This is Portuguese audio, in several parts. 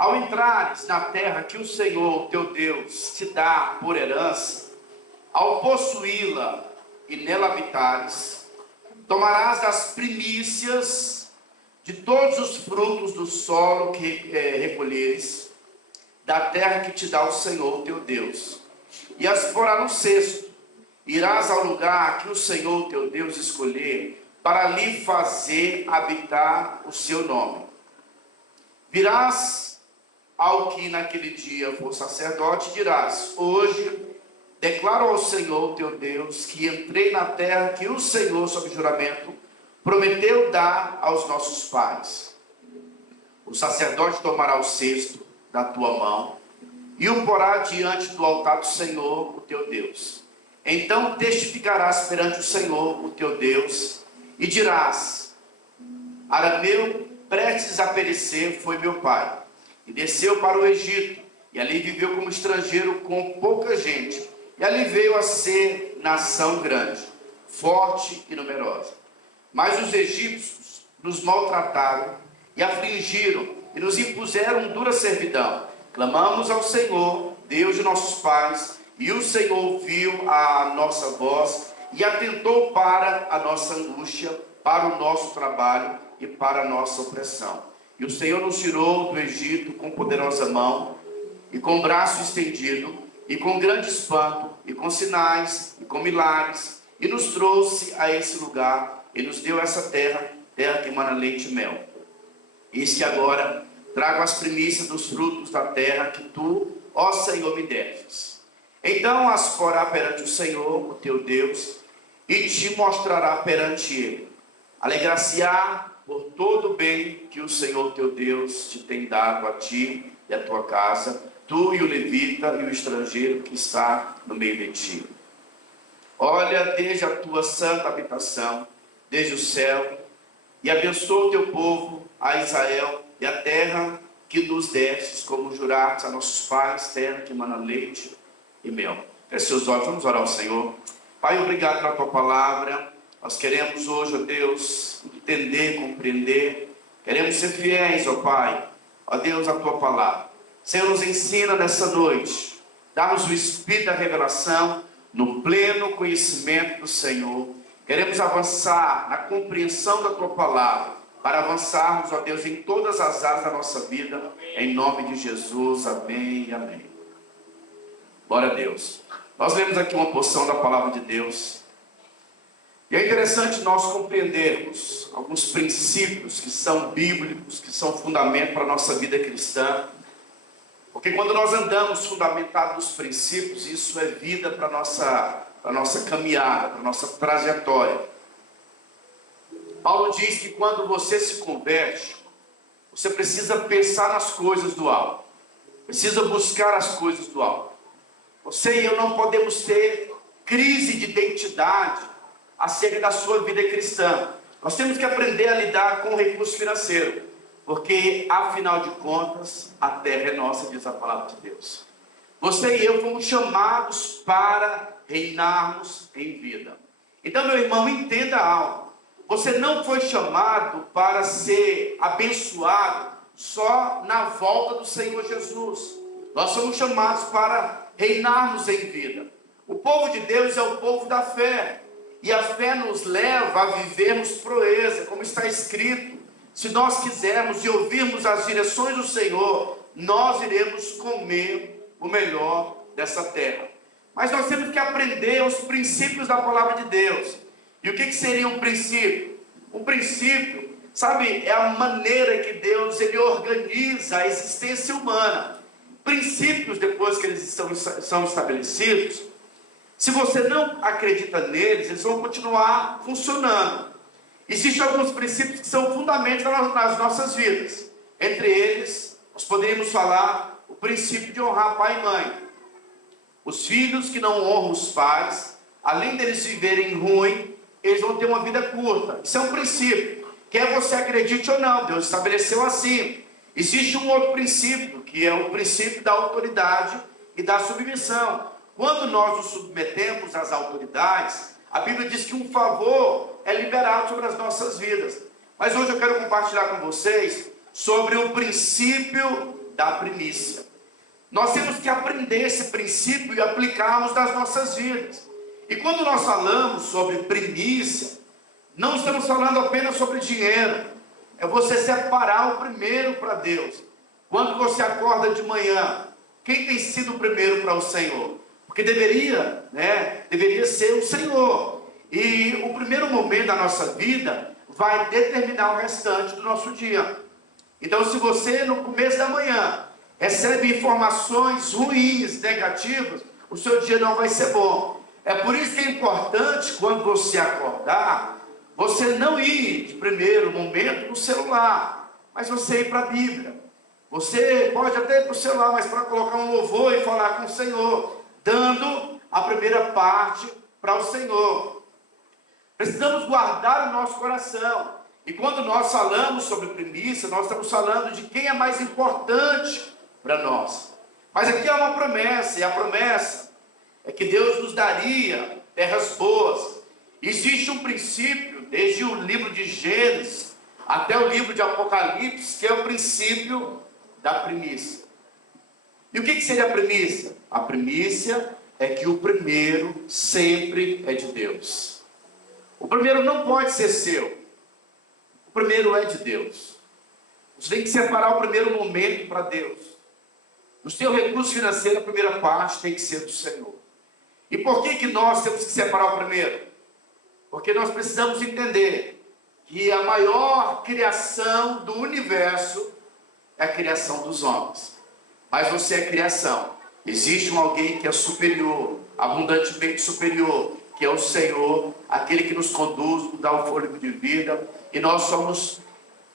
Ao entrares na terra que o Senhor, teu Deus, te dá por herança, ao possuí-la e nela habitares, tomarás das primícias de todos os frutos do solo que recolheres, da terra que te dá o Senhor, teu Deus, e as porá no cesto. Irás ao lugar que o Senhor, teu Deus, escolher, para lhe fazer habitar o seu nome. Virás ao que naquele dia for sacerdote, dirás: hoje declaro ao Senhor teu Deus que entrei na terra que o Senhor, sob juramento, prometeu dar aos nossos pais. O sacerdote tomará o cesto da tua mão e o porá diante do altar do Senhor, o teu Deus. Então testificarás perante o Senhor, o teu Deus, e dirás: Arameu, prestes a perecer, foi meu pai, e desceu para o Egito, e ali viveu como estrangeiro com pouca gente, e ali veio a ser nação grande, forte e numerosa. Mas os egípcios nos maltrataram e afligiram, e nos impuseram dura servidão. Clamamos ao Senhor, Deus de nossos pais, e o Senhor ouviu a nossa voz e atentou para a nossa angústia, para o nosso trabalho e para a nossa opressão. E o Senhor nos tirou do Egito com poderosa mão e com braço estendido e com grande espanto e com sinais e com milagres, e nos trouxe a esse lugar e nos deu essa terra, terra que emana leite e mel. Eis que agora trago as primícias dos frutos da terra que tu, ó Senhor, me deves. Então as porá perante o Senhor, o teu Deus, e te mostrará perante ele. Alegrar-se-á por todo o bem que o Senhor teu Deus te tem dado a ti e a tua casa, tu e o levita e o estrangeiro que está no meio de ti. Olha desde a tua santa habitação, desde o céu, e abençoa o teu povo, a Israel, e a terra que nos destes, como juraste a nossos pais, terra que emana leite e mel. Feche seus olhos, vamos orar ao Senhor. Pai, obrigado pela tua palavra. Nós queremos hoje, ó Deus, entender, compreender. Queremos ser fiéis, ó Pai, ó Deus, à tua palavra. Senhor, nos ensina nessa noite. Dá-nos o Espírito da revelação no pleno conhecimento do Senhor. Queremos avançar na compreensão da tua palavra, para avançarmos, ó Deus, em todas as áreas da nossa vida. Em nome de Jesus, amém e amém. Glória a Deus. Nós lemos aqui uma porção da palavra de Deus. E é interessante nós compreendermos alguns princípios que são bíblicos, que são fundamento para a nossa vida cristã. Porque quando nós andamos fundamentados nos princípios, isso é vida para a nossa caminhada, para a nossa trajetória. Paulo diz que quando você se converte, você precisa pensar nas coisas do alto. Precisa buscar as coisas do alto. Você e eu não podemos ter crise de identidade acerca da sua vida cristã. Nós temos que aprender a lidar com o recurso financeiro, porque, afinal de contas, a terra é nossa, diz a palavra de Deus. Você e eu fomos chamados para reinarmos em vida. Então, meu irmão, entenda algo. Você não foi chamado para ser abençoado só na volta do Senhor Jesus. Nós somos chamados para reinarmos em vida. O povo de Deus é o povo da fé. E a fé nos leva a vivermos proeza, como está escrito. Se nós quisermos e ouvirmos as direções do Senhor, nós iremos comer o melhor dessa terra. Mas nós temos que aprender os princípios da palavra de Deus. E o que seria um princípio? Um princípio, sabe, é a maneira que Deus ele organiza a existência humana. Princípios, depois que eles são estabelecidos, se você não acredita neles, eles vão continuar funcionando. Existem alguns princípios que são fundamentos nas nossas vidas. Entre eles, nós poderíamos falar o princípio de honrar pai e mãe. Os filhos que não honram os pais, além deles viverem ruim, eles vão ter uma vida curta. Isso é um princípio. Quer você acredite ou não, Deus estabeleceu assim. Existe um outro princípio, que é o princípio da autoridade e da submissão. Quando nós nos submetemos às autoridades, a Bíblia diz que um favor é liberado sobre as nossas vidas. Mas hoje eu quero compartilhar com vocês sobre o princípio da primícia. Nós temos que aprender esse princípio e aplicarmos nas nossas vidas. E quando nós falamos sobre primícia, não estamos falando apenas sobre dinheiro. É você separar o primeiro para Deus. Quando você acorda de manhã, quem tem sido o primeiro para o Senhor? Porque deveria ser o Senhor. E o primeiro momento da nossa vida vai determinar o restante do nosso dia. Então, se você no começo da manhã recebe informações ruins, negativas, o seu dia não vai ser bom. É por isso que é importante, quando você acordar, você não ir de primeiro momento no celular, mas você ir para a Bíblia. Você pode até ir para o celular, mas para colocar um louvor e falar com o Senhor, dando a primeira parte para o Senhor. Precisamos guardar o nosso coração. E quando nós falamos sobre primícia, nós estamos falando de quem é mais importante para nós. Mas aqui há uma promessa, e a promessa é que Deus nos daria terras boas. Existe um princípio, desde o livro de Gênesis até o livro de Apocalipse, que é o princípio da primícia. E o que seria a primícia? A primícia é que o primeiro sempre é de Deus. O primeiro não pode ser seu. O primeiro é de Deus. Você tem que separar o primeiro momento para Deus. O seu recurso financeiro, a primeira parte tem que ser do Senhor. E por que nós temos que separar o primeiro? Porque nós precisamos entender que a maior criação do universo é a criação dos homens. Mas você é criação. Existe alguém que é superior, abundantemente superior, que é o Senhor, aquele que nos conduz, nos dá o fôlego de vida, e nós somos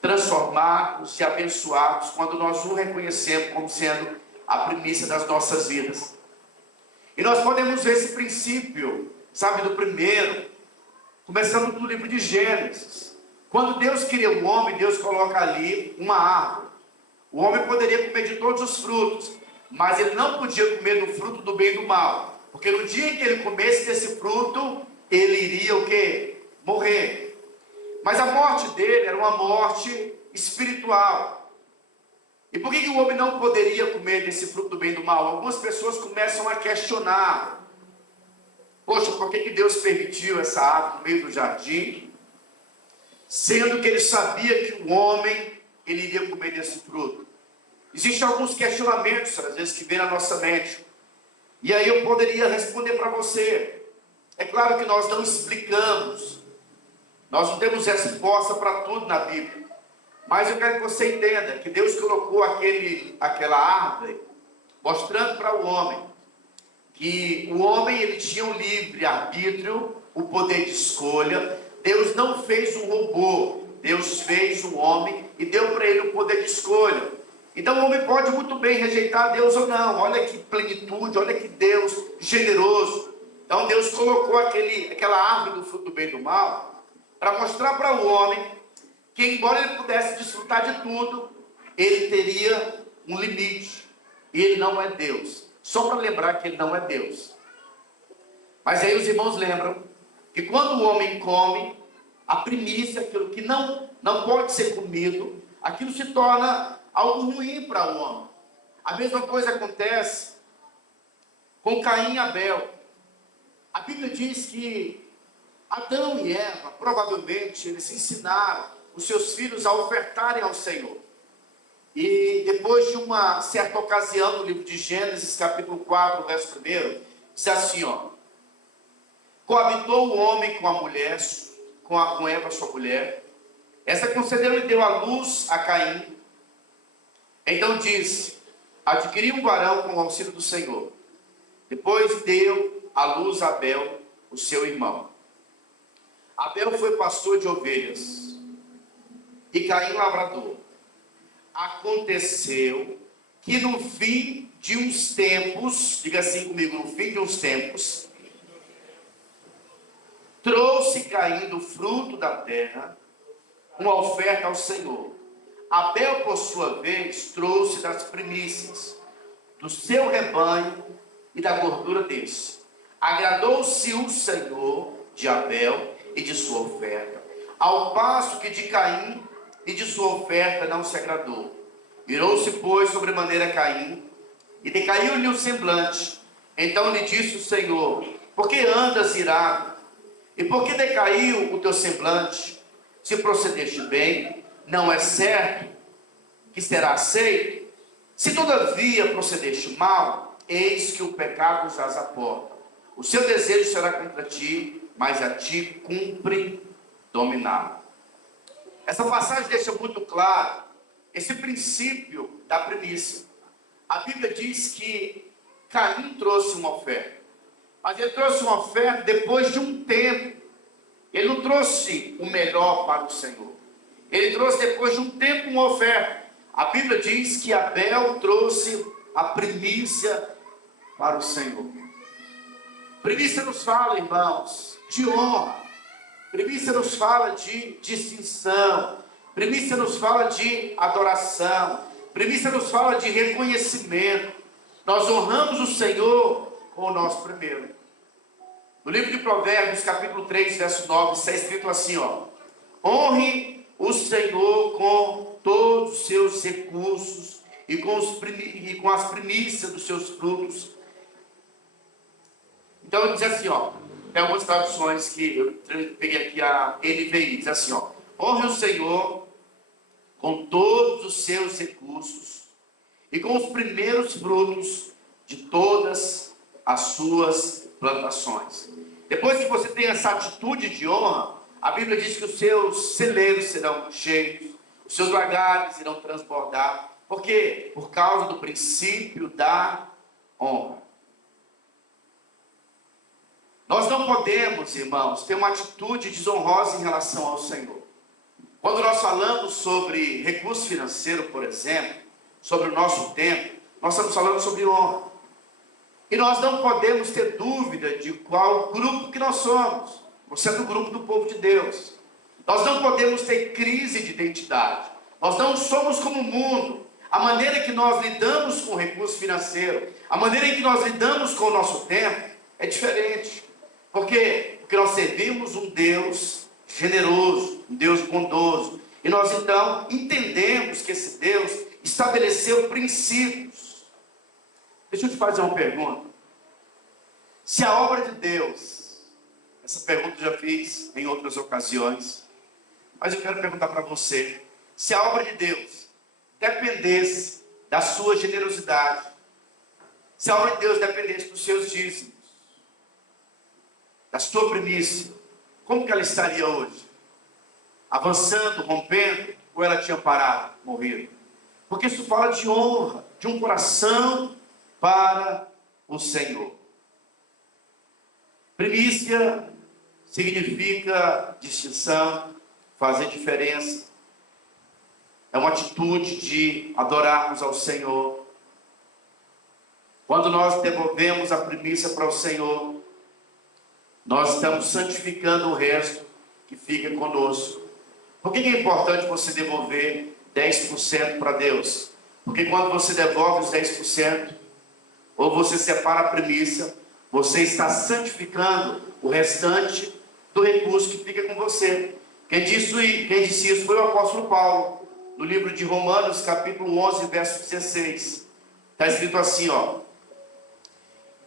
transformados e abençoados quando nós o reconhecemos como sendo a primícia das nossas vidas. E nós podemos ver esse princípio, do primeiro, começando no livro de Gênesis. Quando Deus cria o homem, Deus coloca ali uma árvore. O homem poderia comer de todos os frutos, mas ele não podia comer do fruto do bem e do mal, porque no dia em que ele comesse desse fruto, ele iria o quê? Morrer. Mas a morte dele era uma morte espiritual. E por que o homem não poderia comer desse fruto do bem e do mal? Algumas pessoas começam a questionar. Poxa, por que Deus permitiu essa árvore no meio do jardim? Sendo que ele sabia que o homem, ele iria comer desse fruto. Existem alguns questionamentos, às vezes, que vêm na nossa mente. E aí eu poderia responder para você. É claro que nós não explicamos. Nós não temos resposta para tudo na Bíblia. Mas eu quero que você entenda que Deus colocou aquela árvore, mostrando para o homem que o homem ele tinha um livre arbítrio, o poder de escolha. Deus não fez um robô, Deus fez um homem e deu para ele o poder de escolha. Então o homem pode muito bem rejeitar Deus ou não. Olha que plenitude, olha que Deus generoso. Então Deus colocou aquela árvore do fruto do bem e do mal para mostrar para o homem que, embora ele pudesse desfrutar de tudo, ele teria um limite. E ele não é Deus. Só para lembrar que ele não é Deus. Mas aí os irmãos lembram que quando o homem come, a primícia, aquilo que não pode ser comido, aquilo se torna algo ruim para o homem. A mesma coisa acontece com Caim e Abel. A Bíblia diz que Adão e Eva, provavelmente, eles ensinaram os seus filhos a ofertarem ao Senhor. E depois de uma certa ocasião, no livro de Gênesis, capítulo 4, verso 1, diz assim, coabitou o homem com a mulher, com Eva, sua mulher. Essa concedeu e deu à luz a Caim. Então disse, adquiri um varão com o auxílio do Senhor. Depois deu à luz a Abel, o seu irmão. Abel foi pastor de ovelhas e Caim lavrador. Aconteceu que no fim de uns tempos, diga assim comigo, no fim de uns tempos, trouxe Caim do fruto da terra uma oferta ao Senhor. Abel, por sua vez, trouxe das primícias do seu rebanho e da gordura desse. Agradou-se o Senhor de Abel e de sua oferta, ao passo que de Caim e de sua oferta não se agradou. Virou-se, pois, sobremaneira Caim, e decaiu-lhe o semblante. Então lhe disse o Senhor: por que andas irado? E por que decaiu o teu semblante? Se procedeste bem, não é certo que será aceito? Se todavia procedeste mal, eis que o pecado jaz à porta. O seu desejo será contra ti, mas a ti cumpre dominá-lo. Essa passagem deixa muito claro esse princípio da primícia. A Bíblia diz que Caim trouxe uma oferta, mas ele trouxe uma oferta depois de um tempo. Ele não trouxe o melhor para o Senhor. Ele trouxe depois de um tempo uma oferta. A Bíblia diz que Abel trouxe a primícia para o Senhor. Primícia nos fala, irmãos, de honra. Primícia nos fala de distinção. Primícia nos fala de adoração. Primícia nos fala de reconhecimento. Nós honramos o Senhor com o nosso primeiro. No livro de Provérbios, capítulo 3, verso 9, está escrito assim, ó: honre o Senhor com todos os seus recursos e com as primícias dos seus frutos. Então diz assim, ó, tem algumas traduções que eu peguei aqui a NVI, diz assim, ó: honre o Senhor com todos os seus recursos e com os primeiros frutos de todas as suas plantações. Depois que você tem essa atitude de honra, a Bíblia diz que os seus celeiros serão cheios, os seus lagares irão transbordar. Por quê? Por causa do princípio da honra. Nós não podemos, irmãos, ter uma atitude desonrosa em relação ao Senhor. Quando nós falamos sobre recurso financeiro, por exemplo, sobre o nosso tempo, nós estamos falando sobre honra. E nós não podemos ter dúvida de qual grupo que nós somos. Você é do grupo do povo de Deus. Nós não podemos ter crise de identidade. Nós não somos como o mundo. A maneira que nós lidamos com o recurso financeiro, a maneira em que nós lidamos com o nosso tempo é diferente. Por quê? Porque nós servimos um Deus generoso, um Deus bondoso. E nós então entendemos que esse Deus estabeleceu princípios. Deixa eu te fazer uma pergunta. Se a obra de Deus, essa pergunta eu já fiz em outras ocasiões, mas eu quero perguntar para você, se a obra de Deus dependesse da sua generosidade, se a obra de Deus dependesse dos seus dízimos, da sua primícia, como que ela estaria hoje? Avançando, rompendo, ou ela tinha parado, morrido? Porque isso fala de honra, de um coração para o Senhor. Primícia significa distinção, fazer diferença. É uma atitude de adorarmos ao Senhor. Quando nós devolvemos a primícia para o Senhor, nós estamos santificando o resto que fica conosco. Por que é importante você devolver 10% para Deus? Porque quando você devolve os 10%, ou você separa a primícia, você está santificando o restante do recurso que fica com você. Quem disse isso foi o apóstolo Paulo, no livro de Romanos, capítulo 11, verso 16. Está escrito assim, ó: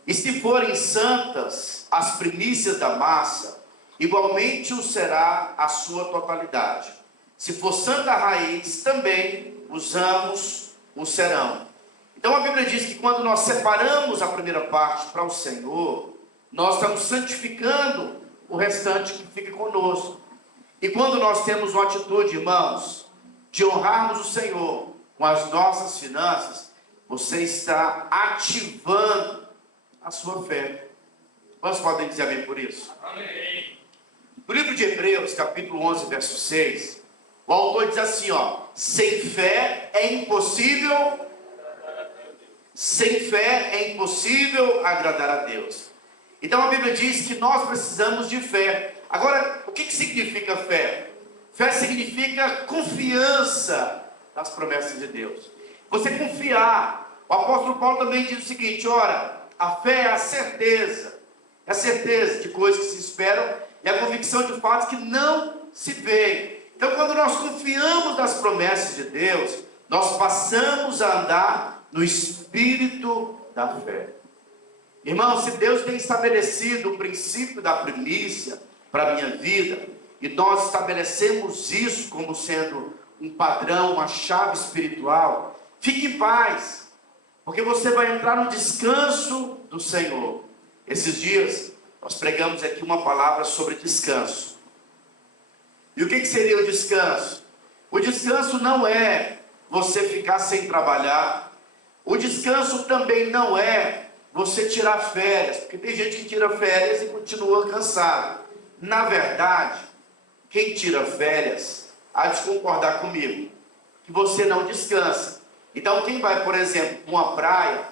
e se forem santas as primícias da massa, igualmente o será a sua totalidade. Se for santa a raiz, também os ramos o serão. Então a Bíblia diz que quando nós separamos a primeira parte para o Senhor, nós estamos santificando o restante que fica conosco. E quando nós temos uma atitude, irmãos, de honrarmos o Senhor com as nossas finanças, você está ativando a sua fé. Quantos podem dizer amém por isso? Amém. No livro de Hebreus, capítulo 11, verso 6, o autor diz assim, ó: sem fé é impossível agradar a Deus. Então a Bíblia diz que nós precisamos de fé. Agora, o que significa fé? Fé significa confiança nas promessas de Deus. Você confiar. O apóstolo Paulo também diz o seguinte: ora, a fé é a certeza de coisas que se esperam e a convicção de fatos que não se veem. Então, quando nós confiamos nas promessas de Deus, nós passamos a andar no espírito da fé. Irmão, se Deus tem estabelecido o princípio da primícia para a minha vida, e nós estabelecemos isso como sendo um padrão, uma chave espiritual, fique em paz, porque você vai entrar no descanso do Senhor. Esses dias, nós pregamos aqui uma palavra sobre descanso. E o que seria o descanso? O descanso não é você ficar sem trabalhar. O descanso também não é você tirar férias, porque tem gente que tira férias e continua cansado. Na verdade, quem tira férias há de concordar comigo que você não descansa. Então, quem vai, por exemplo, para uma praia,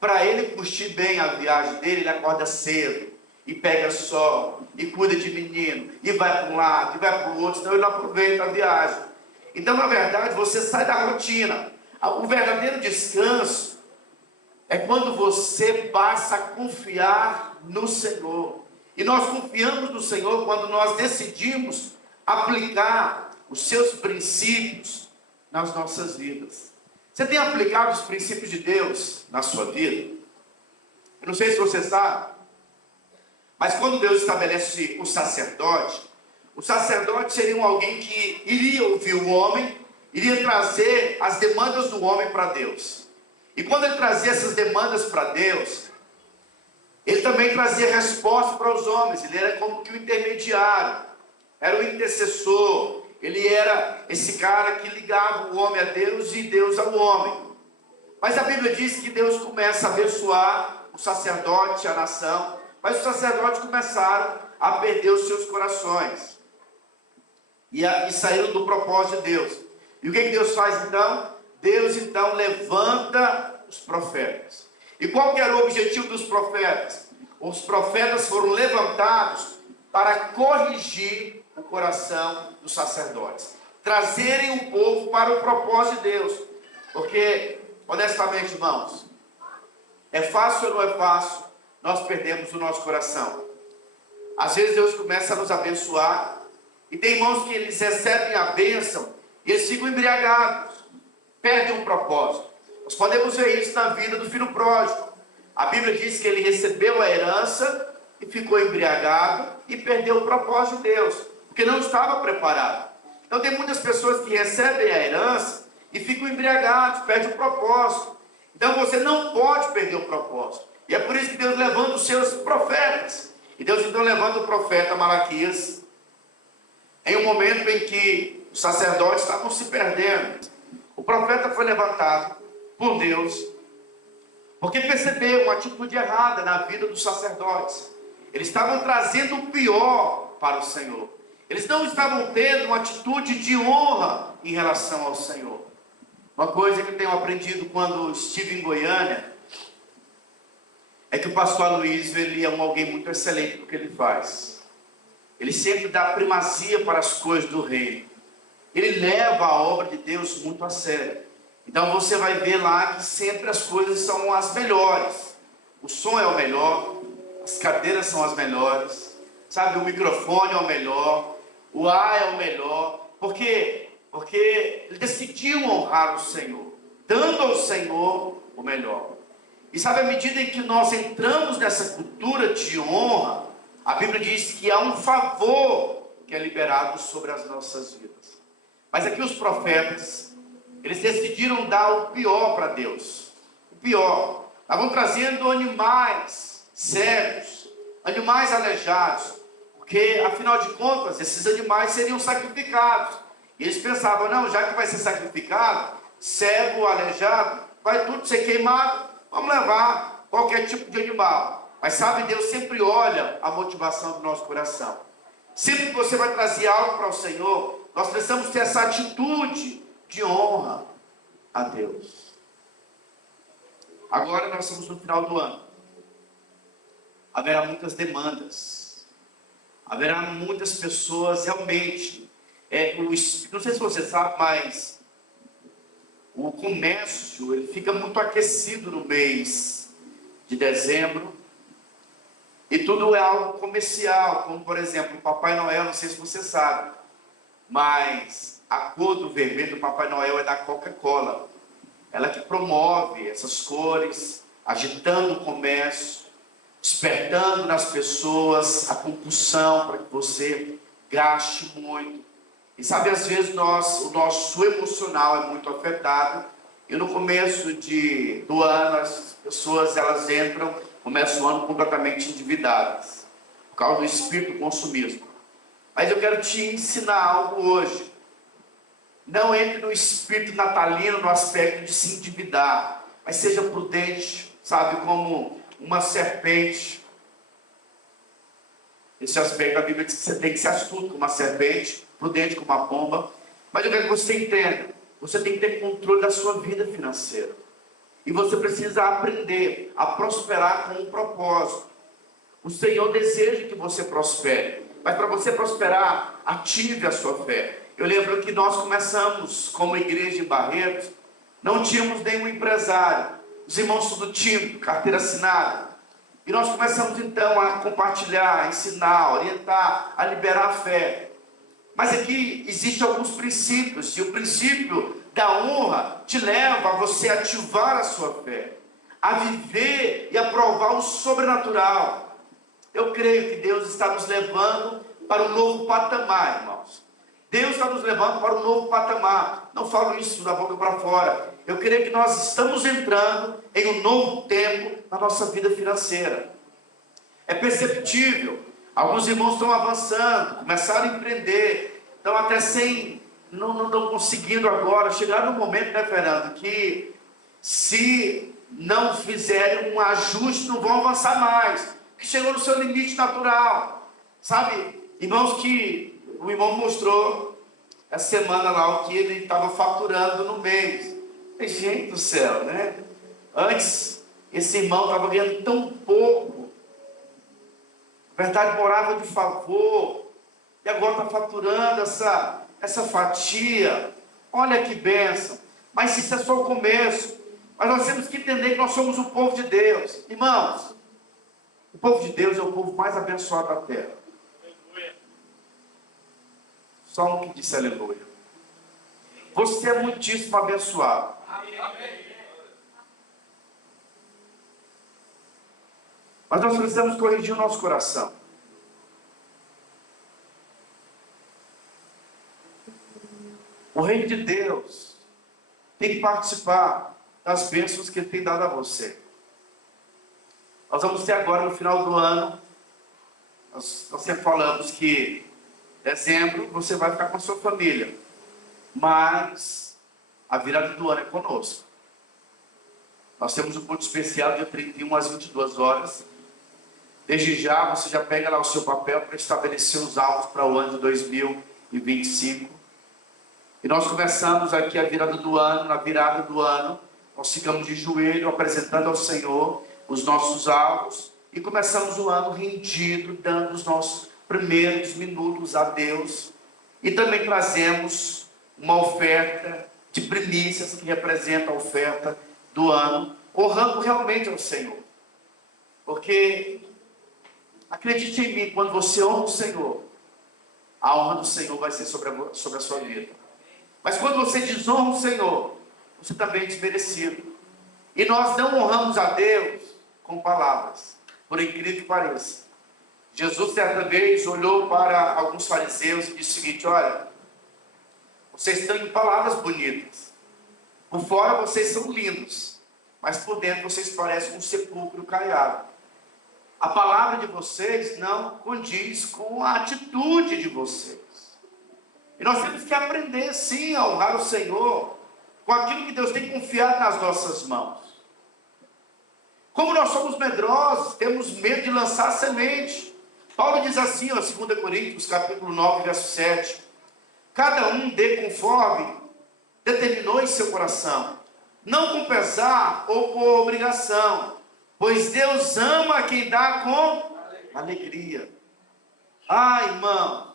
para ele curtir bem a viagem dele, ele acorda cedo e pega sol, e cuida de menino, e vai para um lado, e vai para o outro, então ele não aproveita a viagem. Então, na verdade, você sai da rotina. O verdadeiro descanso é quando você passa a confiar no Senhor. E nós confiamos no Senhor quando nós decidimos aplicar os seus princípios nas nossas vidas. Você tem aplicado os princípios de Deus na sua vida? Eu não sei se você sabe, mas quando Deus estabelece o sacerdote seria alguém que iria ouvir o homem, iria trazer as demandas do homem para Deus. E quando ele trazia essas demandas para Deus, ele também trazia resposta para os homens. Ele era como que o intermediário, era o intercessor. Ele era esse cara que ligava o homem a Deus e Deus ao homem. Mas a Bíblia diz que Deus começa a abençoar o sacerdote, a nação, mas os sacerdotes começaram a perder os seus corações e saíram do propósito de Deus. E o que Deus faz então? Deus então levanta os profetas. E qual que era o objetivo dos profetas? Os profetas foram levantados para corrigir o coração dos sacerdotes, trazerem o povo para o propósito de Deus. Porque, honestamente, irmãos, é fácil ou não é fácil nós perdemos o nosso coração? Às vezes Deus começa a nos abençoar, e tem irmãos que eles recebem a bênção e eles ficam embriagados, perdem o propósito. Nós podemos ver isso na vida do filho pródigo. A Bíblia diz que ele recebeu a herança e ficou embriagado e perdeu o propósito de Deus, porque não estava preparado. Então tem muitas pessoas que recebem a herança e ficam embriagados, perdem o propósito. Então você não pode perder o propósito. E é por isso que Deus levanta os seus profetas. E Deus então levanta o profeta Malaquias em um momento em que os sacerdotes estavam se perdendo. O profeta foi levantado por Deus porque percebeu uma atitude errada na vida dos sacerdotes. Eles estavam trazendo o pior para o Senhor. Eles não estavam tendo uma atitude de honra em relação ao Senhor. Uma coisa que eu tenho aprendido quando estive em Goiânia é que o pastor Aloysio, ele é alguém muito excelente no que ele faz. Ele sempre dá primazia para as coisas do reino. Ele leva a obra de Deus muito a sério. Então você vai ver lá que sempre as coisas são as melhores. O som é o melhor, as cadeiras são as melhores, sabe, o microfone é o melhor, o ar é o melhor. Por quê? Porque ele decidiu honrar o Senhor, dando ao Senhor o melhor. E sabe, à medida em que nós entramos nessa cultura de honra, a Bíblia diz que há um favor que é liberado sobre as nossas vidas. Mas aqui os profetas, eles decidiram dar o pior para Deus. O pior. Estavam trazendo animais cegos, animais aleijados, porque afinal de contas, esses animais seriam sacrificados. E eles pensavam, não, já que vai ser sacrificado, cego, aleijado, vai tudo ser queimado, vamos levar qualquer tipo de animal. Mas sabe, Deus sempre olha a motivação do nosso coração. Sempre que você vai trazer algo para o Senhor, nós precisamos ter essa atitude de honra a Deus. Agora nós estamos no final do ano. Haverá muitas demandas. Haverá muitas pessoas realmente. Não sei se você sabe, mas o comércio ele fica muito aquecido no mês de dezembro. E tudo é algo comercial, como por exemplo o Papai Noel, não sei se você sabe, mas a cor do vermelho do Papai Noel é da Coca-Cola. Ela que promove essas cores, agitando o comércio, despertando nas pessoas a compulsão para que você gaste muito. E sabe, às vezes o nosso emocional é muito afetado. E no começo do ano, as pessoas elas começam o ano completamente endividadas, por causa do espírito do consumismo. Mas eu quero te ensinar algo hoje. Não entre no espírito natalino, no aspecto de se endividar, mas seja prudente, sabe, como uma serpente. Esse aspecto, a Bíblia diz que você tem que ser astuto como uma serpente, prudente como uma pomba. Mas eu quero que você entenda, você tem que ter controle da sua vida financeira. E você precisa aprender a prosperar com um propósito. O Senhor deseja que você prospere, mas para você prosperar, ative a sua fé. Eu lembro que nós começamos como igreja em Barretos, não tínhamos nenhum empresário, os irmãos tudo tinham carteira assinada. E nós começamos então a compartilhar, a ensinar, a orientar, a liberar a fé. Mas aqui existem alguns princípios, e o princípio da honra te leva a você ativar a sua fé, a viver e a provar o sobrenatural. Eu creio que Deus está nos levando para um novo patamar, irmãos. Deus está nos levando para um novo patamar. Não falo isso da boca para fora. Eu creio que nós estamos entrando em um novo tempo na nossa vida financeira. É perceptível. Alguns irmãos estão avançando, começaram a empreender, estão até não estão conseguindo agora. Chegaram no momento, né, Fernando, que se não fizerem um ajuste, não vão avançar mais. Que chegou no seu limite natural. Sabe, irmãos, que o irmão mostrou essa semana lá o que ele estava faturando no mês. Gente do céu, né? Antes, esse irmão estava ganhando tão pouco. Na verdade, morava de favor. E agora está faturando essa fatia. Olha que bênção. Mas isso é só o começo. Mas nós temos que entender que nós somos o povo de Deus. Irmãos, o povo de Deus é o povo mais abençoado da terra. Só um que disse aleluia. Você é muitíssimo abençoado. Mas nós precisamos corrigir o nosso coração. O reino de Deus tem que participar das bênçãos que Ele tem dado a você. Nós vamos ter agora no final do ano, nós sempre falamos que dezembro você vai ficar com a sua família, mas a virada do ano é conosco. Nós temos um culto especial dia 31 às 22 horas. Desde já, você já pega lá o seu papel para estabelecer os alvos para o ano de 2025. E nós começamos aqui a virada do ano. Na virada do ano, nós ficamos de joelho, apresentando ao Senhor os nossos alvos. E começamos o ano rendido, dando os nossos primeiros minutos a Deus. E também trazemos uma oferta de primícias, que representa a oferta do ano, honrando realmente ao Senhor. Porque, acredite em mim, quando você honra o Senhor, a honra do Senhor vai ser sobre a sua vida. Mas quando você desonra o Senhor, você também é desmerecido. E nós não honramos a Deus com palavras, por incrível que pareça. Jesus, certa vez, olhou para alguns fariseus e disse o seguinte: olha, vocês estão em palavras bonitas. Por fora vocês são lindos, mas por dentro vocês parecem um sepulcro caiado. A palavra de vocês não condiz com a atitude de vocês. E nós temos que aprender, sim, a honrar o Senhor com aquilo que Deus tem confiado nas nossas mãos. Como nós somos medrosos, temos medo de lançar semente. Paulo diz assim, ó, 2 Coríntios, capítulo 9, verso 7. Cada um dê conforme determinou em seu coração, não com pesar ou por obrigação, pois Deus ama quem dá com alegria. Ah, irmão,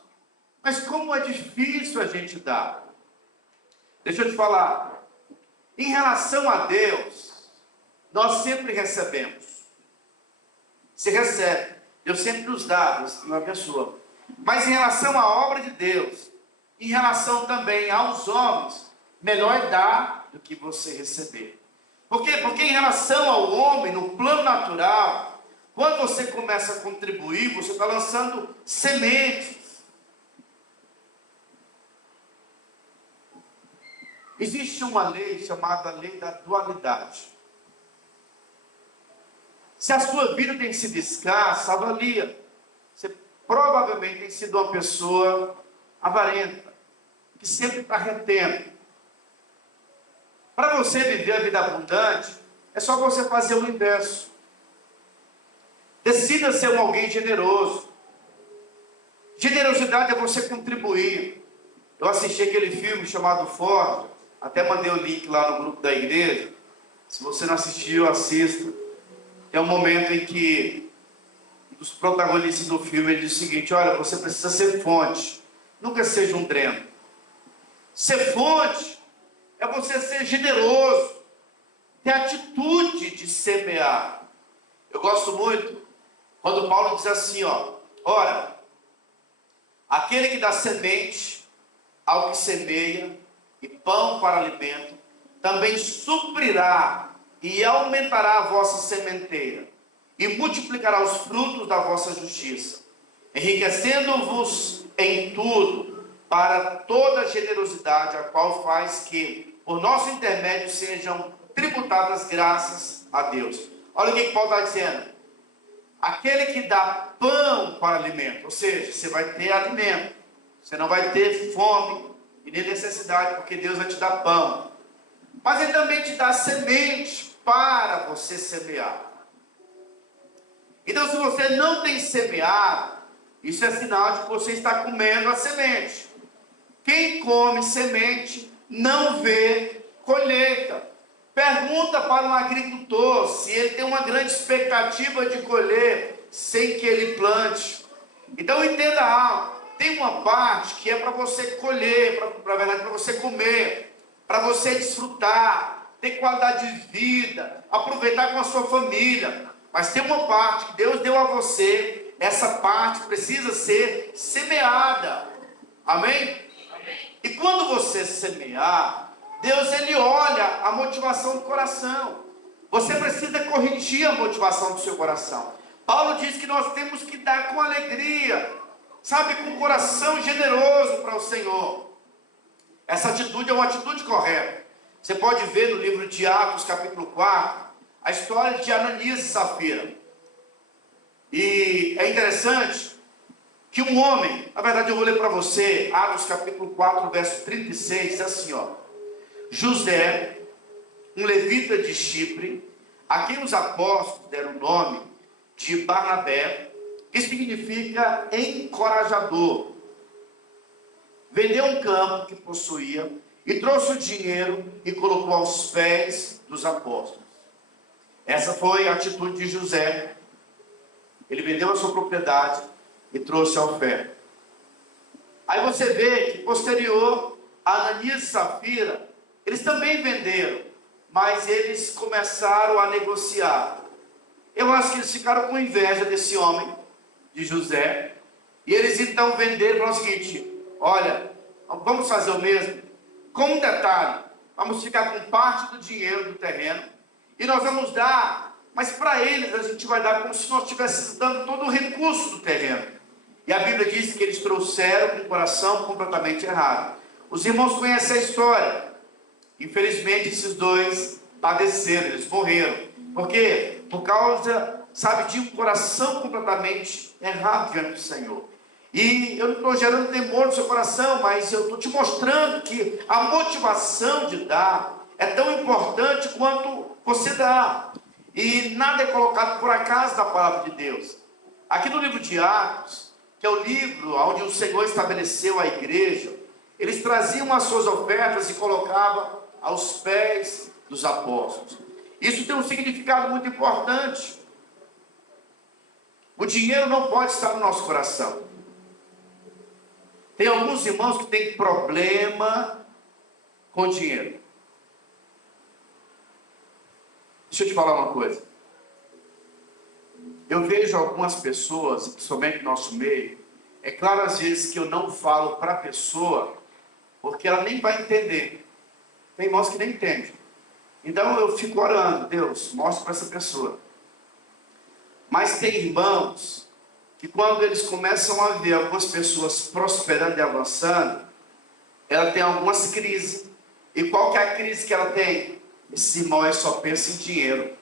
mas como é difícil a gente dar. Deixa eu te falar, em relação a Deus, nós sempre recebemos. Você recebe, Deus sempre nos dá, Deus nos abençoa. Mas em relação à obra de Deus, em relação também aos homens, melhor é dar do que você receber. Por quê? Porque em relação ao homem, no plano natural, quando você começa a contribuir, você está lançando sementes. Existe uma lei chamada lei da dualidade. Se a sua vida tem sido escassa, avalia. Você provavelmente tem sido uma pessoa avarenta, que sempre está retendo. Para você viver a vida abundante, é só você fazer o inverso. Decida ser um alguém generoso. Generosidade é você contribuir. Eu assisti aquele filme chamado Ford, até mandei o link lá no grupo da igreja. Se você não assistiu, assista. É um momento em que os protagonistas do filme ele diz o seguinte: olha, você precisa ser fonte, nunca seja um dreno. Ser fonte é você ser generoso, ter atitude de semear. Eu gosto muito quando Paulo diz assim, ora, aquele que dá semente ao que semeia e pão para alimento, também suprirá e aumentará a vossa sementeira, e multiplicará os frutos da vossa justiça, enriquecendo-vos em tudo, para toda generosidade, a qual faz que, por nosso intermédio, sejam tributadas graças a Deus. Olha o que Paulo está dizendo. Aquele que dá pão para alimento, ou seja, você vai ter alimento, você não vai ter fome e nem necessidade, porque Deus vai te dar pão. Mas Ele também te dá semente para você semear. Então, se você não tem semeado, isso é sinal de que você está comendo a semente. Quem come semente não vê colheita. Pergunta para um agricultor se ele tem uma grande expectativa de colher sem que ele plante. Então entenda algo. Tem uma parte que é para você colher, para você comer, para você desfrutar, ter qualidade de vida, aproveitar com a sua família. Mas tem uma parte que Deus deu a você, essa parte precisa ser semeada. Amém? E quando você semear, Deus ele olha a motivação do coração. Você precisa corrigir a motivação do seu coração. Paulo diz que nós temos que dar com alegria, sabe, com um coração generoso para o Senhor. Essa atitude é uma atitude correta. Você pode ver no livro de Atos, capítulo 4, a história de Ananias e Safira. E é interessante que um homem, na verdade eu vou ler para você, Atos capítulo 4, verso 36, diz assim, José, um levita de Chipre, a quem os apóstolos deram o nome de Barnabé, que significa encorajador, vendeu um campo que possuía e trouxe o dinheiro e colocou aos pés dos apóstolos. Essa foi a atitude de José. Ele vendeu a sua propriedade e trouxe a oferta. Aí você vê que posterior a Ananias e Safira, eles também venderam, mas eles começaram a negociar. Eu acho que eles ficaram com inveja desse homem, de José, e eles então venderam e falaram o seguinte: olha, vamos fazer o mesmo, com um detalhe, vamos ficar com parte do dinheiro do terreno, e nós vamos dar, mas para eles a gente vai dar como se nós estivéssemos dando todo o recurso do terreno. E a Bíblia diz que eles trouxeram com o coração completamente errado. Os irmãos conhecem a história. Infelizmente esses dois padeceram, eles morreram. Por quê? Por causa, sabe, de um coração completamente errado diante do Senhor. E eu não estou gerando temor no seu coração, mas eu estou te mostrando que a motivação de dar é tão importante quanto você dá. E nada é colocado por acaso da palavra de Deus. Aqui no livro de Atos, que é o livro onde o Senhor estabeleceu a igreja, eles traziam as suas ofertas e colocavam aos pés dos apóstolos. Isso tem um significado muito importante. O dinheiro não pode estar no nosso coração. Tem alguns irmãos que têm problema com dinheiro. Deixa eu te falar uma coisa. Eu vejo algumas pessoas, principalmente no nosso meio, é claro às vezes que eu não falo para a pessoa porque ela nem vai entender. Tem irmãos que nem entendem. Então eu fico orando, Deus, mostra para essa pessoa. Mas tem irmãos que quando eles começam a ver algumas pessoas prosperando e avançando, ela tem algumas crises. E qual que é a crise que ela tem? Esse irmão aí só pensa em dinheiro.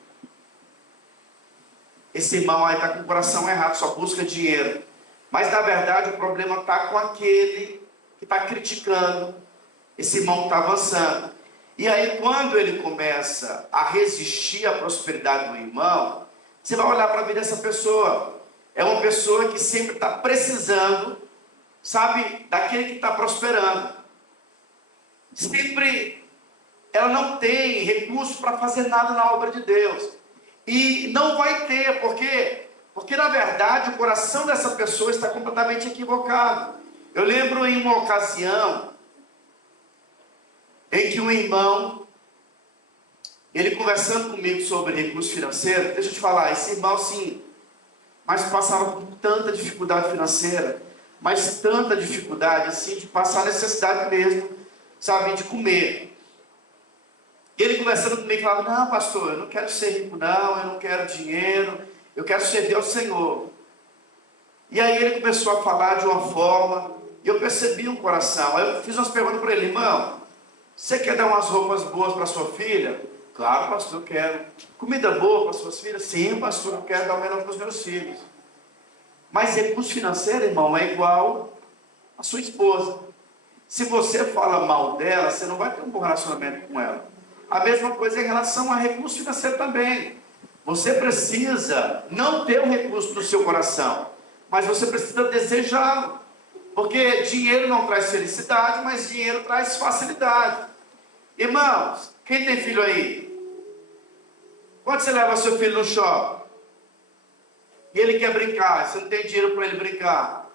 Esse irmão aí está com o coração errado, só busca dinheiro. Mas na verdade o problema está com aquele que está criticando. Esse irmão está avançando. E aí quando ele começa a resistir à prosperidade do irmão, você vai olhar para a vida dessa pessoa. É uma pessoa que sempre está precisando, sabe, daquele que está prosperando. Sempre ela não tem recurso para fazer nada na obra de Deus. E não vai ter, por quê? Porque na verdade o coração dessa pessoa está completamente equivocado. Eu lembro em uma ocasião em que um irmão, ele conversando comigo sobre recurso financeiro, deixa eu te falar, esse irmão sim, mas passava por tanta dificuldade financeira, mas tanta dificuldade assim, de passar necessidade mesmo, sabe, de comer. Ele conversando comigo, falava, não pastor, eu não quero ser rico não, eu não quero dinheiro, eu quero servir ao Senhor. E aí ele começou a falar de uma forma, e eu percebi um coração. Aí eu fiz umas perguntas para ele, irmão, você quer dar umas roupas boas para sua filha? Claro, pastor, eu quero. Comida boa para suas filhas? Sim, pastor, eu quero dar o melhor para os meus filhos. Mas recurso financeiro, irmão, é igual a sua esposa. Se você fala mal dela, você não vai ter um bom relacionamento com ela. A mesma coisa em relação a recurso financeiro também. Você precisa não ter o recurso no seu coração, mas você precisa desejá-lo. Porque dinheiro não traz felicidade, mas dinheiro traz facilidade. Irmãos, quem tem filho aí? Quando você leva seu filho no shopping e ele quer brincar, você não tem dinheiro para ele brincar,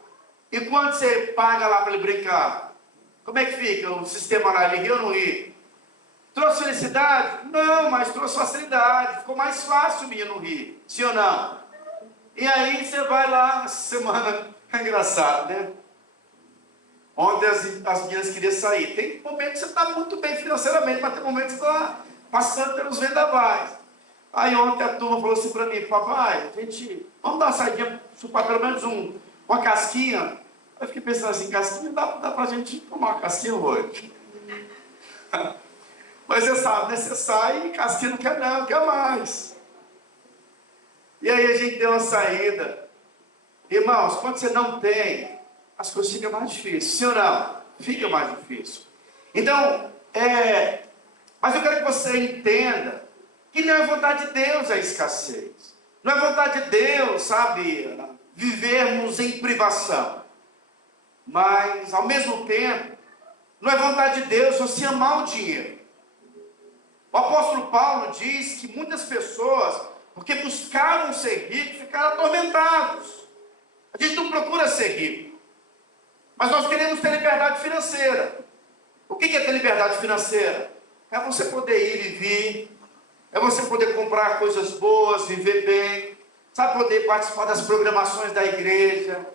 e quando você paga lá para ele brincar, como é que fica o sistema lá? Ele ri ou não ri? Trouxe felicidade? Não, mas trouxe facilidade. Ficou mais fácil o menino rir. Sim ou não? E aí você vai lá, essa semana, é engraçado, né? Ontem as meninas queriam sair. Tem momentos que você está muito bem financeiramente, mas tem momentos que você está passando pelos vendavais. Aí ontem a turma falou assim para mim, papai, vamos dar uma saidinha, chupar pelo menos uma casquinha. Eu fiquei pensando assim, casquinha, dá para a gente tomar uma casquinha hoje. Mas você sabe, né? Você sai e casquinha não quer não, quer mais. E aí a gente deu uma saída. Irmãos, quando você não tem, as coisas ficam mais difíceis. Sim ou não? Fica mais difícil. Então, mas eu quero que você entenda que não é vontade de Deus a escassez. Não é vontade de Deus, sabe, vivermos em privação. Mas, ao mesmo tempo, não é vontade de Deus você amar o dinheiro. O apóstolo Paulo diz que muitas pessoas, porque buscaram ser ricos, ficaram atormentados. A gente não procura ser rico, mas nós queremos ter liberdade financeira. O que é ter liberdade financeira? É você poder ir e vir, é você poder comprar coisas boas, viver bem, sabe, poder participar das programações da igreja,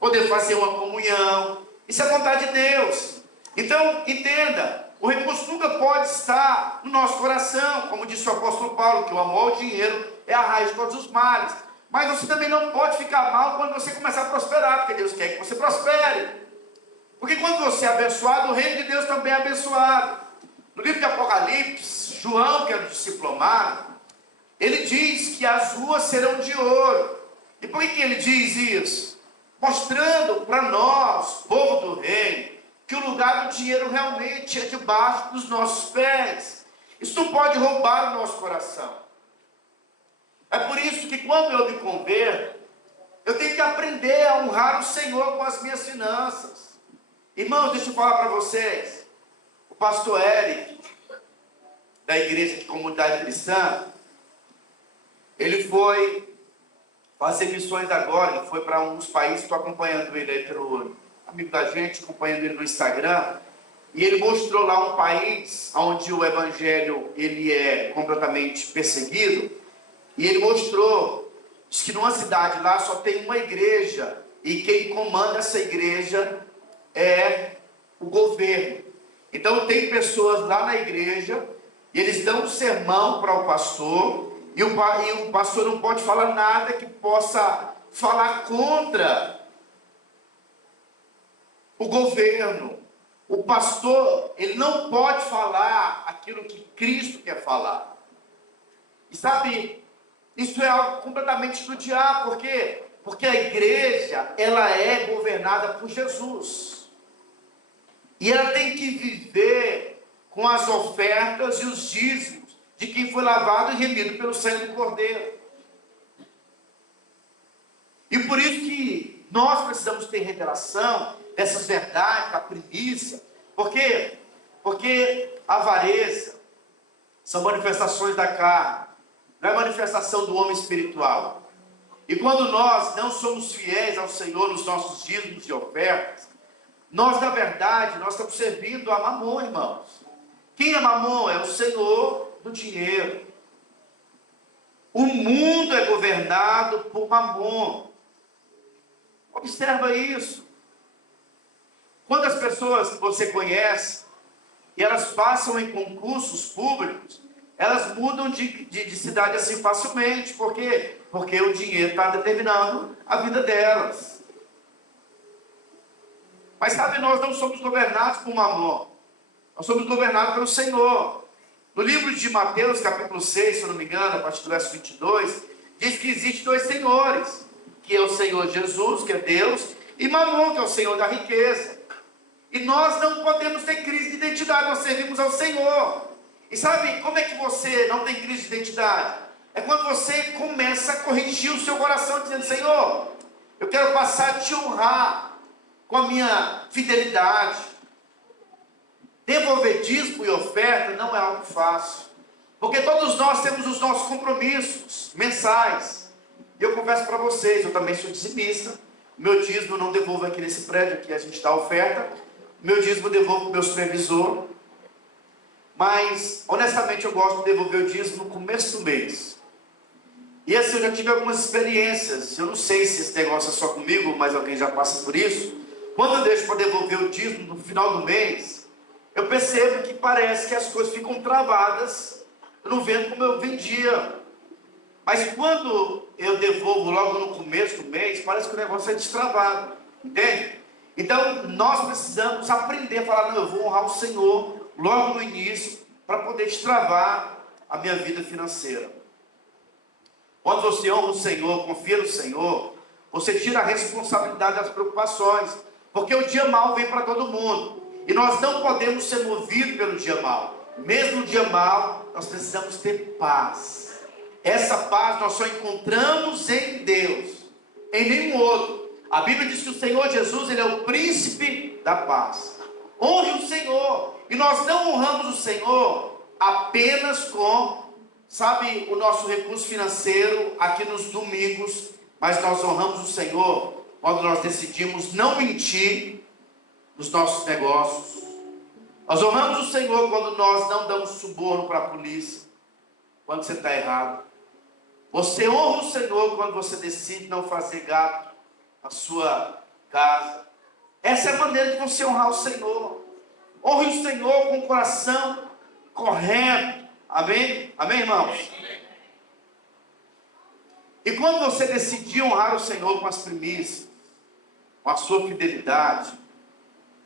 poder fazer uma comunhão. Isso é vontade de Deus. Então, entenda, o recurso nunca pode estar no nosso coração, como disse o apóstolo Paulo, que o amor ao dinheiro é a raiz de todos os males. Mas você também não pode ficar mal quando você começar a prosperar, porque Deus quer que você prospere. Porque quando você é abençoado, o reino de Deus também é abençoado. No livro de Apocalipse, João, que era o discípulo amado, ele diz que as ruas serão de ouro. E por que ele diz isso? Mostrando para nós, povo do reino, que o lugar do dinheiro realmente é debaixo dos nossos pés. Isso não pode roubar o nosso coração. É por isso que quando eu me converto, eu tenho que aprender a honrar o Senhor com as minhas finanças. Irmãos, deixa eu falar para vocês. O pastor Eric, da igreja de Comunidade Cristã, ele foi fazer missões agora, ele foi para um dos países, estou acompanhando ele aí pelo amigo da gente, acompanhando ele no Instagram, e ele mostrou lá um país onde o evangelho ele é completamente perseguido, e ele mostrou, diz que numa cidade lá só tem uma igreja, e quem comanda essa igreja é o governo. Então tem pessoas lá na igreja, e eles dão um sermão para o pastor, e o pastor não pode falar nada que possa falar contra o governo. O pastor, ele não pode falar aquilo que Cristo quer falar. E sabe, isso é algo completamente do diabo. Por quê? Porque a igreja, ela é governada por Jesus. E ela tem que viver com as ofertas e os dízimos de quem foi lavado e remido pelo sangue do Cordeiro. E por isso que nós precisamos ter revelação dessas verdades, da primícia. Por quê? Porque a avareza são manifestações da carne, não é manifestação do homem espiritual. E quando nós não somos fiéis ao Senhor nos nossos dízimos e ofertas, nós, na verdade, nós estamos servindo a Mamon, irmãos. Quem é Mamon? É o Senhor do dinheiro. O mundo é governado por Mamon. Observa isso. Quantas pessoas que você conhece, e elas passam em concursos públicos, elas mudam de cidade assim facilmente. Por quê? Porque o dinheiro está determinando a vida delas. Mas sabe, nós não somos governados por Mamon. Nós somos governados pelo Senhor. No livro de Mateus, capítulo 6, se eu não me engano, a partir do verso 22, diz que existem dois senhores, que é o Senhor Jesus, que é Deus, e Mamon, que é o Senhor da riqueza. E nós não podemos ter crise de identidade, nós servimos ao Senhor. E sabe como é que você não tem crise de identidade? É quando você começa a corrigir o seu coração, dizendo: Senhor, eu quero passar a te honrar com a minha fidelidade. Devolver dízimo e oferta não é algo fácil, porque todos nós temos os nossos compromissos mensais. E eu confesso para vocês, eu também sou dizimista. Meu dízimo eu não devolvo aqui nesse prédio, que a gente dá oferta. Meu dízimo eu devolvo para o meu supervisor. Mas, honestamente, eu gosto de devolver o dízimo no começo do mês. E assim, eu já tive algumas experiências. Eu não sei se esse negócio é só comigo, mas alguém já passa por isso. Quando eu deixo para devolver o dízimo no final do mês, eu percebo que parece que as coisas ficam travadas. Eu não vendo como eu vendia. Mas quando eu devolvo logo no começo do mês, parece que o negócio é destravado. Entende? Então, nós precisamos aprender a falar: não, eu vou honrar o Senhor logo no início, para poder destravar a minha vida financeira. Quando você honra o Senhor, confia no Senhor, você tira a responsabilidade das preocupações, porque o dia mau vem para todo mundo, e nós não podemos ser movidos pelo dia mau. Mesmo no dia mau, nós precisamos ter paz. Essa paz nós só encontramos em Deus, em nenhum outro. A Bíblia diz que o Senhor Jesus, Ele é o príncipe da paz. Honre o Senhor. E nós não honramos o Senhor apenas com, sabe, o nosso recurso financeiro aqui nos domingos, mas nós honramos o Senhor quando nós decidimos não mentir nos nossos negócios. Nós honramos o Senhor quando nós não damos suborno para a polícia, quando você está errado. Você honra o Senhor quando você decide não fazer gato na sua casa. Essa é a maneira de você honrar o Senhor. Honre o Senhor com o coração correto. Amém? Amém, irmãos? E quando você decidir honrar o Senhor com as primícias, com a sua fidelidade,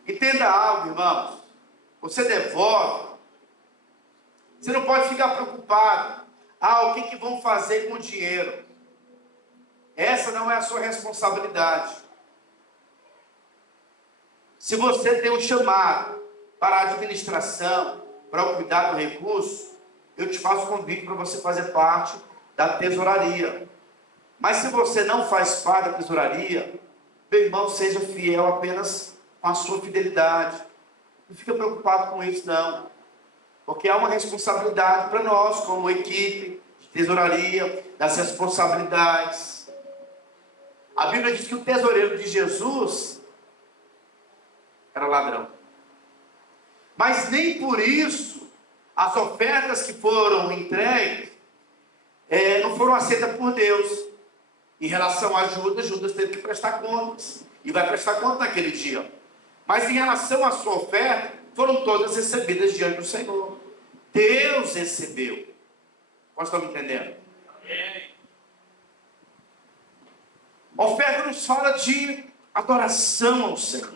entenda algo, irmãos. Você devolve. Você não pode ficar preocupado. O que vão fazer com o dinheiro? Essa não é a sua responsabilidade. Se você tem um chamado para a administração, para o cuidado do recurso, eu te faço convite para você fazer parte da tesouraria. Mas se você não faz parte da tesouraria, meu irmão, seja fiel apenas com a sua fidelidade. Não fica preocupado com isso, não. Porque há uma responsabilidade para nós, como equipe de tesouraria, das responsabilidades. A Bíblia diz que o tesoureiro de Jesus era ladrão. Mas nem por isso as ofertas que foram entregues não foram aceitas por Deus. Em relação a Judas, Judas teve que prestar contas. E vai prestar conta naquele dia. Mas em relação à sua oferta, foram todas recebidas diante do Senhor. Deus recebeu. Vocês estão me entendendo? A oferta nos fala de adoração ao Senhor.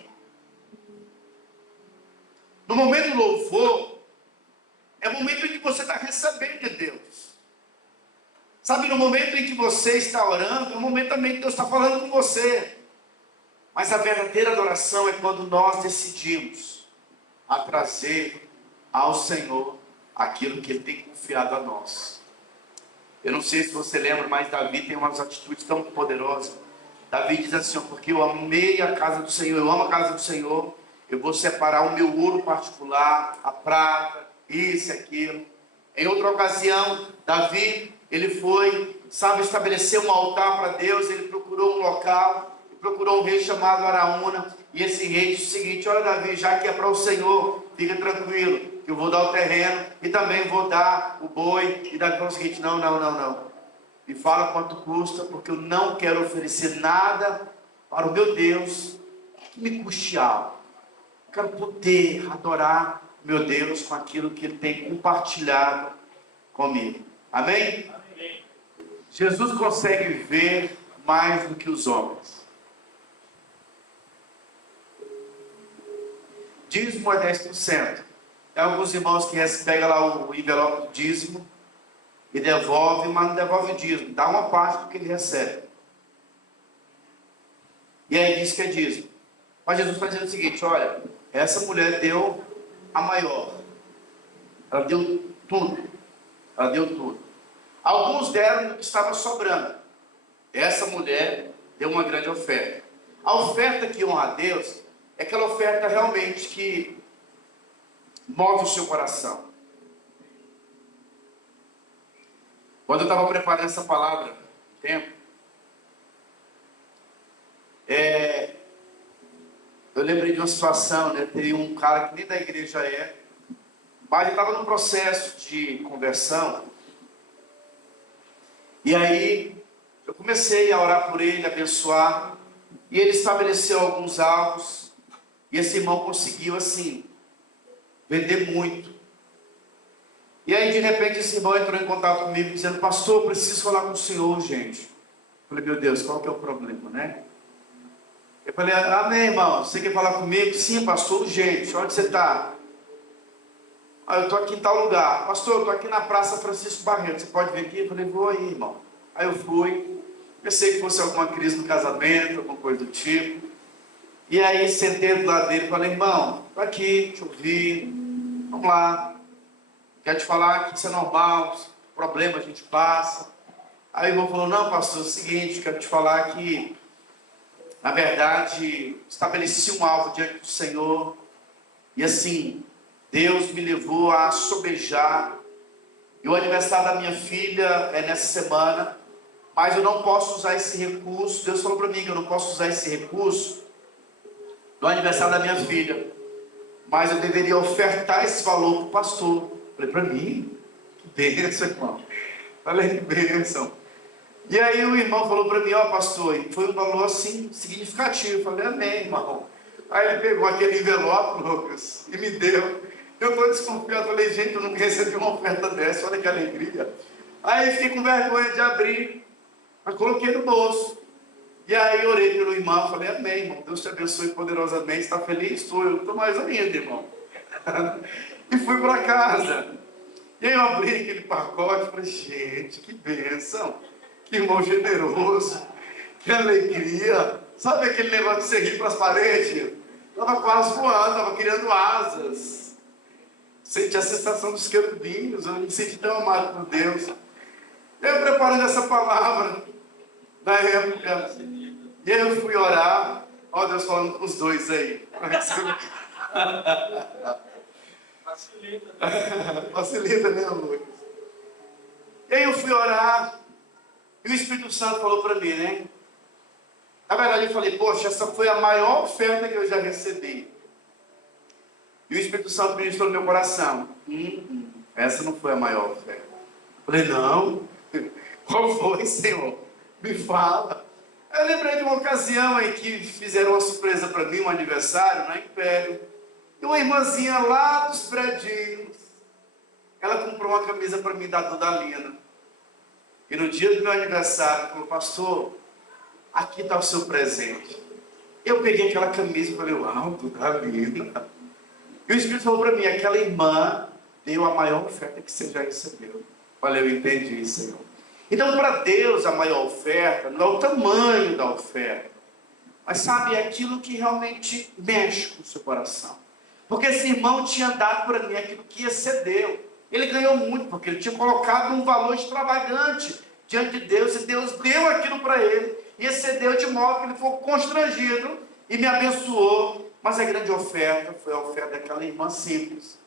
No momento do louvor, é o momento em que você está recebendo de Deus. Sabe, no momento em que você está orando, é o momento também que Deus está falando com você. Mas a verdadeira adoração é quando nós decidimos a trazer ao Senhor aquilo que Ele tem confiado a nós. Eu não sei se você lembra, mas Davi tem umas atitudes tão poderosas. Davi diz assim, porque eu amei a casa do Senhor, eu amo a casa do Senhor, eu vou separar o meu ouro particular, a prata, isso e aquilo. Em outra ocasião, Davi, ele foi, estabelecer um altar para Deus, ele procurou um local, procurou um rei chamado Araúna, e esse rei disse o seguinte, olha Davi, já que é para o Senhor, fica tranquilo, que eu vou dar o terreno, e também vou dar o boi, e Davi falou o seguinte, não, me fala quanto custa, porque eu não quero oferecer nada para o meu Deus, que me custe algo. Eu quero poder adorar meu Deus com aquilo que Ele tem compartilhado comigo. Amém? Amém. Jesus consegue ver mais do que os homens. Dízimo é 10%. Tem alguns irmãos que pegam lá o envelope do dízimo e devolve, mas não devolve o dízimo. Dá uma parte do que ele recebe. E aí diz que é dízimo. Mas Jesus está dizendo o seguinte, olha, essa mulher deu a maior. Ela deu tudo. Ela deu tudo. Alguns deram o que estava sobrando. Essa mulher deu uma grande oferta. A oferta que honra a Deus é aquela oferta realmente que move o seu coração. Quando eu estava preparando essa palavra, eu lembrei de uma situação, né? Tem um cara que nem da igreja mas ele estava num processo de conversão. E aí, eu comecei a orar por ele, abençoar. E ele estabeleceu alguns alvos. E esse irmão conseguiu, assim, vender muito. E aí, de repente, esse irmão entrou em contato comigo, dizendo, pastor, eu preciso falar com o senhor, gente. Eu falei, meu Deus, qual que é o problema, né? Eu falei, amém, irmão, você quer falar comigo? Sim, pastor, urgente, onde você está? Eu estou aqui em tal lugar. Pastor, eu estou aqui na Praça Francisco Barreto, você pode vir aqui? Eu falei, vou aí, irmão. Aí eu fui, pensei que fosse alguma crise no casamento, alguma coisa do tipo. E aí, sentei do lado dele e falei, irmão, estou aqui, te ouvi, vamos lá. Quero te falar que isso é normal, problema a gente passa. Aí o irmão falou, não, pastor, é o seguinte, quero te falar que, na verdade, estabeleci um alvo diante do Senhor, e assim, Deus me levou a sobejar, e o aniversário da minha filha é nessa semana, mas eu não posso usar esse recurso, Deus falou para mim que eu não posso usar esse recurso do aniversário da minha filha, mas eu deveria ofertar esse valor para o pastor. Falei, para mim? Que bênção, irmão. Falei, que bênção. E aí o irmão falou para mim, ó pastor, e foi um valor assim, significativo. Falei, amém, irmão. Aí ele pegou aquele envelope, Lucas, e me deu. Eu estou desconfiado, falei, gente, eu nunca recebi uma oferta dessa, olha que alegria. Aí fiquei com vergonha de abrir, mas coloquei no bolso. E aí orei pelo irmão, falei, amém, irmão, Deus te abençoe poderosamente, está feliz? Estou, eu estou mais ainda, irmão. E fui para casa. E aí eu abri aquele pacote e falei, gente, que bênção, que irmão generoso, que alegria. Sabe aquele negócio de você rir para as paredes? Estava quase voando, estava criando asas. Senti a sensação dos querubins, eu me senti tão amado por Deus. Eu preparando essa palavra da época, e aí eu fui orar. Ó Deus falando com os dois aí. Facilita, né, Lucas? E aí eu fui orar, e o Espírito Santo falou para mim, né? Na verdade eu falei, poxa, essa foi a maior oferta que eu já recebi. E o Espírito Santo ministrou no meu coração. Essa não foi a maior oferta. Eu falei, não. Qual foi, Senhor? Me fala. Eu lembrei de uma ocasião em que fizeram uma surpresa para mim, um aniversário, na Império. E uma irmãzinha lá dos predinhos, ela comprou uma camisa para mim da Dudalina. E no dia do meu aniversário, falou: pastor, aqui está o seu presente. Eu peguei aquela camisa e falei: uau, Dudalina. E o Espírito falou para mim: aquela irmã deu a maior oferta que você já recebeu. Olha, eu entendi, Senhor. Então, para Deus, a maior oferta não é o tamanho da oferta, mas sabe, é aquilo que realmente mexe com o seu coração. Porque esse irmão tinha dado para mim aquilo que excedeu. Ele ganhou muito, porque ele tinha colocado um valor extravagante diante de Deus, e Deus deu aquilo para ele, e excedeu de modo que ele ficou constrangido e me abençoou. Mas a grande oferta foi a oferta daquela irmã simples,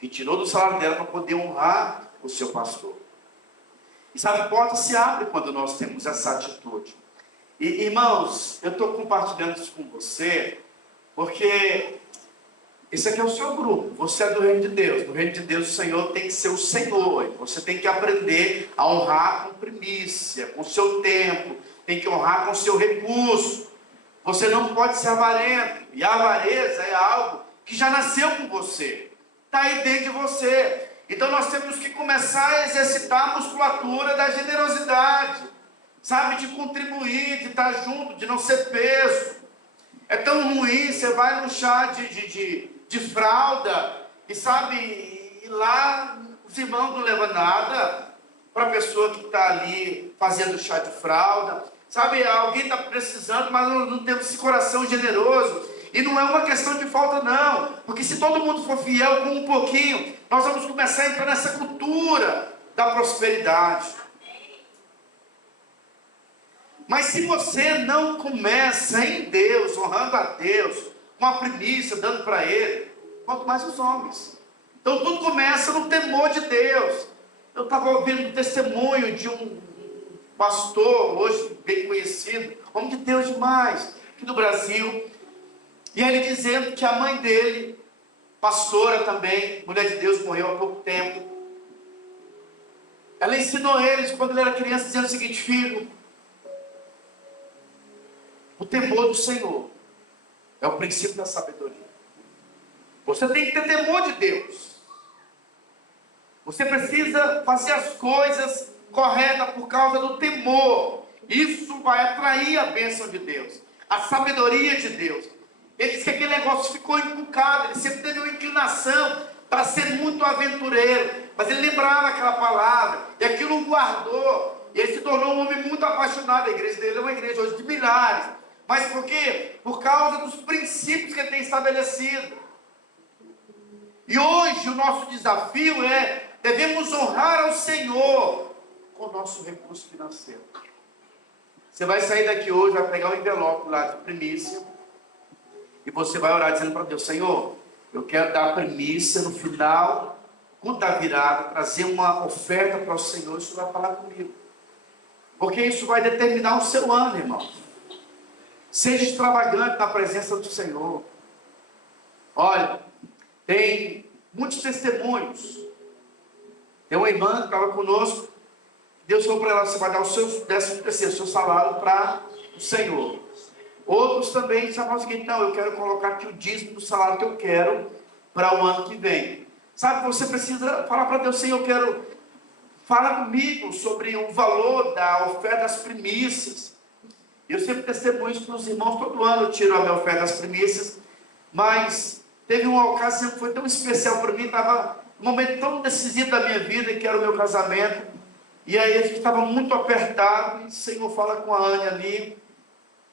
que tirou do salário dela para poder honrar o seu pastor. E sabe, a porta se abre quando nós temos essa atitude. E, irmãos, eu estou compartilhando isso com você, porque esse aqui é o seu grupo, você é do reino de Deus. No reino de Deus, o Senhor tem que ser o Senhor. Você tem que aprender a honrar com primícia, com o seu tempo, tem que honrar com o seu recurso. Você não pode ser avarento. E a avareza é algo que já nasceu com você, está aí dentro de você. Então nós temos que começar a exercitar a musculatura da generosidade, sabe, de contribuir, de estar junto, de não ser peso. É tão ruim, você vai no chá de fralda, e sabe, e lá os irmãos não levam nada para a pessoa que está ali fazendo chá de fralda. Sabe, alguém está precisando, mas não temos esse coração generoso. E não é uma questão de falta, não. Porque se todo mundo for fiel com um pouquinho, nós vamos começar a entrar nessa cultura da prosperidade. Mas se você não começa em Deus, honrando a Deus, com a primícia, dando para Ele, quanto mais os homens. Então tudo começa no temor de Deus. Eu estava ouvindo um testemunho de um pastor, hoje bem conhecido, homem de Deus demais, aqui do Brasil. E ele dizendo que a mãe dele, pastora também, mulher de Deus, morreu há pouco tempo. Ela ensinou eles, quando ele era criança, dizendo o seguinte: filho, o temor do Senhor é o princípio da sabedoria. Você tem que ter temor de Deus. Você precisa fazer as coisas corretas por causa do temor. Isso vai atrair a bênção de Deus, a sabedoria de Deus. Ele disse que aquele negócio ficou inculcado, ele sempre teve uma inclinação para ser muito aventureiro, mas ele lembrava aquela palavra, e aquilo o guardou, e ele se tornou um homem muito apaixonado. A igreja dele é uma igreja hoje de milhares. Mas por quê? Por causa dos princípios que ele tem estabelecido. E hoje o nosso desafio é: devemos honrar ao Senhor com o nosso recurso financeiro. Você vai sair daqui hoje, vai pegar um envelope lá de primícia, e você vai orar dizendo para Deus: Senhor, eu quero dar a primícia no final, quando da virada, trazer uma oferta para o Senhor. Isso vai falar comigo, porque isso vai determinar o seu ano, irmão. Seja extravagante na presença do Senhor. Olha, tem muitos testemunhos. Tem uma irmã que estava conosco, Deus falou para ela: você vai dar o seu 13º, o seu salário para o Senhor. Outros também disseram o seguinte: não, eu quero colocar aqui o dízimo do salário que eu quero para o ano que vem. Sabe, você precisa falar para Deus: Senhor, eu quero, fala comigo sobre o valor da oferta das primícias. Eu sempre testemunho isso para os irmãos, todo ano eu tiro a minha oferta das primícias, mas teve uma ocasião que foi tão especial para mim, estava um momento tão decisivo da minha vida, que era o meu casamento, e aí a gente estava muito apertado, e o Senhor fala com a Ania ali,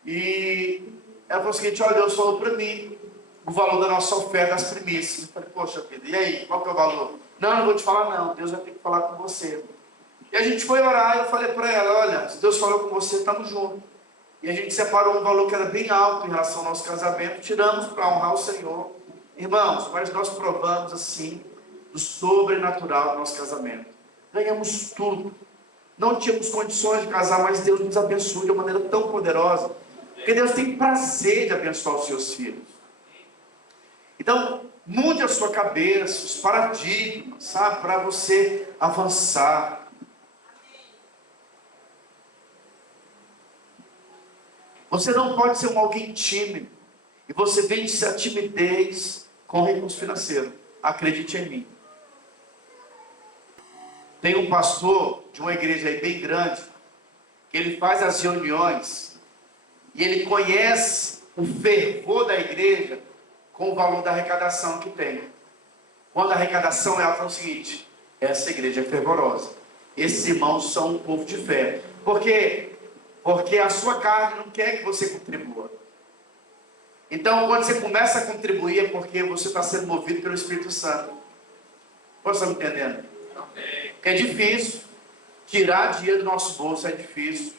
e ela falou o seguinte: olha, Deus falou para mim o valor da nossa oferta das primícias. Eu falei: poxa vida, e aí, qual que é o valor? Não, não vou te falar não, Deus vai ter que falar com você. E a gente foi orar, e eu falei para ela: olha, se Deus falou com você, estamos juntos. E a gente separou um valor que era bem alto em relação ao nosso casamento, tiramos para honrar o Senhor. Irmãos, mas nós provamos assim do sobrenatural do nosso casamento. Ganhamos tudo. Não tínhamos condições de casar, mas Deus nos abençoou de uma maneira tão poderosa, porque Deus tem prazer de abençoar os seus filhos. Então, mude a sua cabeça, os paradigmas, sabe, para você avançar. Você não pode ser alguém tímido, e você vence a timidez com recurso financeiro. Acredite em mim. Tem um pastor de uma igreja aí bem grande, que ele faz as reuniões e ele conhece o fervor da igreja com o valor da arrecadação que tem. Quando a arrecadação é alta, é o seguinte: essa igreja é fervorosa. Esses irmãos são um povo de fé. Por quê? Porque a sua carne não quer que você contribua. Então, quando você começa a contribuir, é porque você está sendo movido pelo Espírito Santo. Você está me entendendo? É difícil. Tirar dinheiro do nosso bolso é difícil.